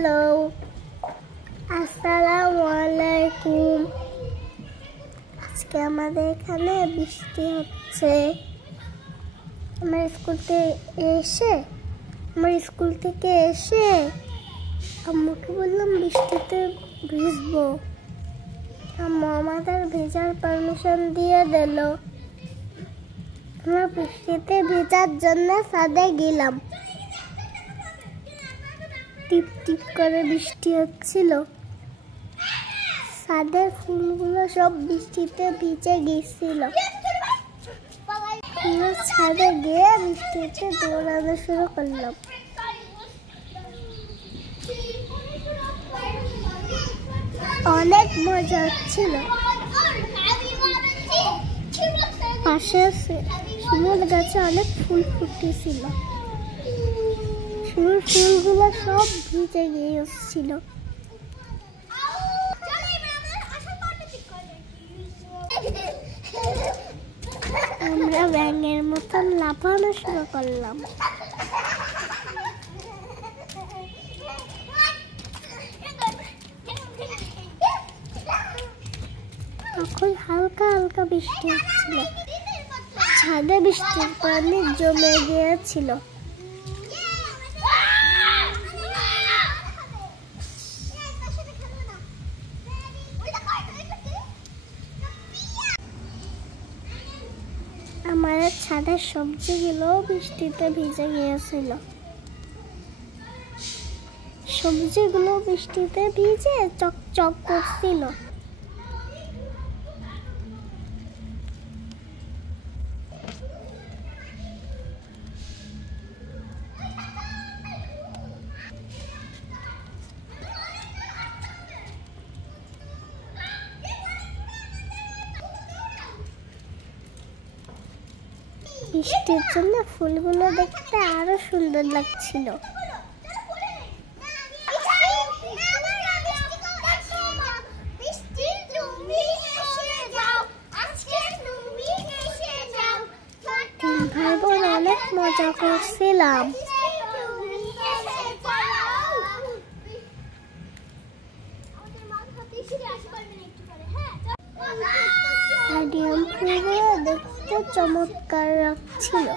Hello, আসসালামু আলাইকুম। আজকে আমাদের এখানে বৃষ্টি হচ্ছে। আমার স্কুল থেকে এসে আম্মুকে বললাম বৃষ্টিতে ভিজবো। আম্মু আমাদের ভেজার পারমিশন দিয়ে দিল। আমরা বৃষ্টিতে ভেজার জন্য ছাদে গেলাম। টিপ টিপ করে বৃষ্টি হচ্ছিল। ছাদের ফুলগুলো সব বৃষ্টিতে ভিজে গেছিল। আমরা ছাদে গিয়ে বৃষ্টিতে দৌড়ানো শুরু করলাম। অনেক মজা হচ্ছিল। পাশে শিমুল গাছে অনেক ফুল ফুটেছিল। ফুলগুলো সব ভিজে গিয়েছিল। আমরা ব্যাঙের মতন লাফানো শুরু করলাম। তখন হালকা হালকা বৃষ্টি হচ্ছিল। ছাদে বৃষ্টির পানি জমে গিয়েছিল। আমার ছাদের সবজিগুলো বৃষ্টিতে ভিজে গিয়েছিল। সবজিগুলো বৃষ্টিতে ভিজে চকচক করছিল। বৃষ্টির জন্য ফুলগুলো দেখতে আরো সুন্দর লাগছিল। তিন ভাই বোন অনেক মজা করছিলাম। স্টেডিয়াম ফুলগুলো দেখতে চমৎকার লাগছিল।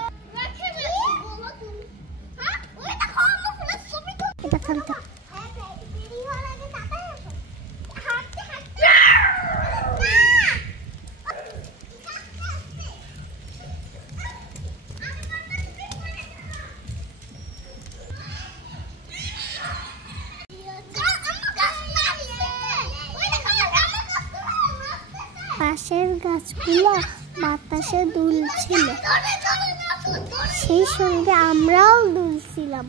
পাশের গাছগুলো বাতাসে দুলছিল, সেই সঙ্গে আমরাও দুলছিলাম।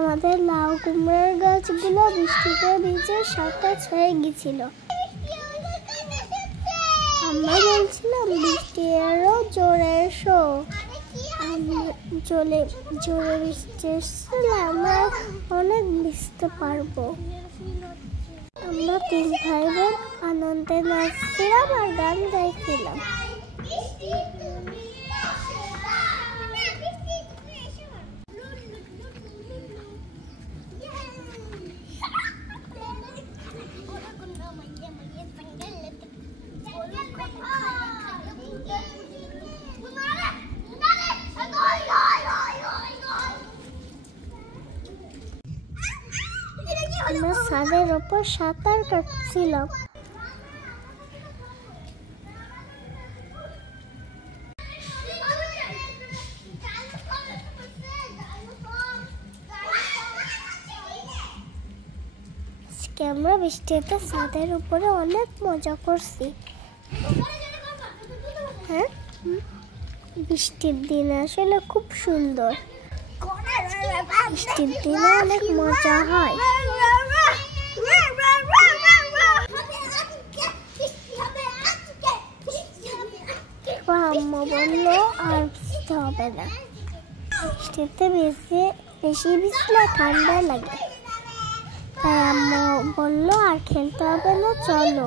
আমাদের লাউ কুমড়ার গাছগুলো বৃষ্টিতে ভিজে সতেজ হয়ে গেছিল। আমরা বলছিলাম বৃষ্টি আরো জোরে এসো। জোরে বৃষ্টি এসেছিল, আমরা অনেক ভিজতে পারবো। আমরা তিন ভাই বোন আনন্দে নাচছিলাম আর গান গাইছিলাম। আমরা ছাদের ওপর সাঁতার কাটছিলাম। আমরা বৃষ্টিতে ছাদের উপরে অনেক মজা করছি। হ্যাঁ, বৃষ্টির দিন আসলে খুব সুন্দর। বৃষ্টির দিনে অনেক মজা হয়। আম্মু বললো আর ভিজতে হবে না, বৃষ্টিতে বেশি ভিজলে ঠান্ডা লাগে, তাই আম্মু বললো আর খেলতে হবে না, চলো।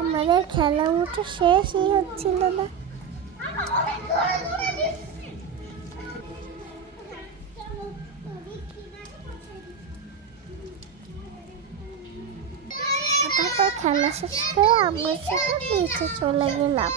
আমাদের খেলা উঠে শেষই হচ্ছিল না। তারপর খেলা শেষ করে আম্মুর সাথে নিচে চলে গেলাম।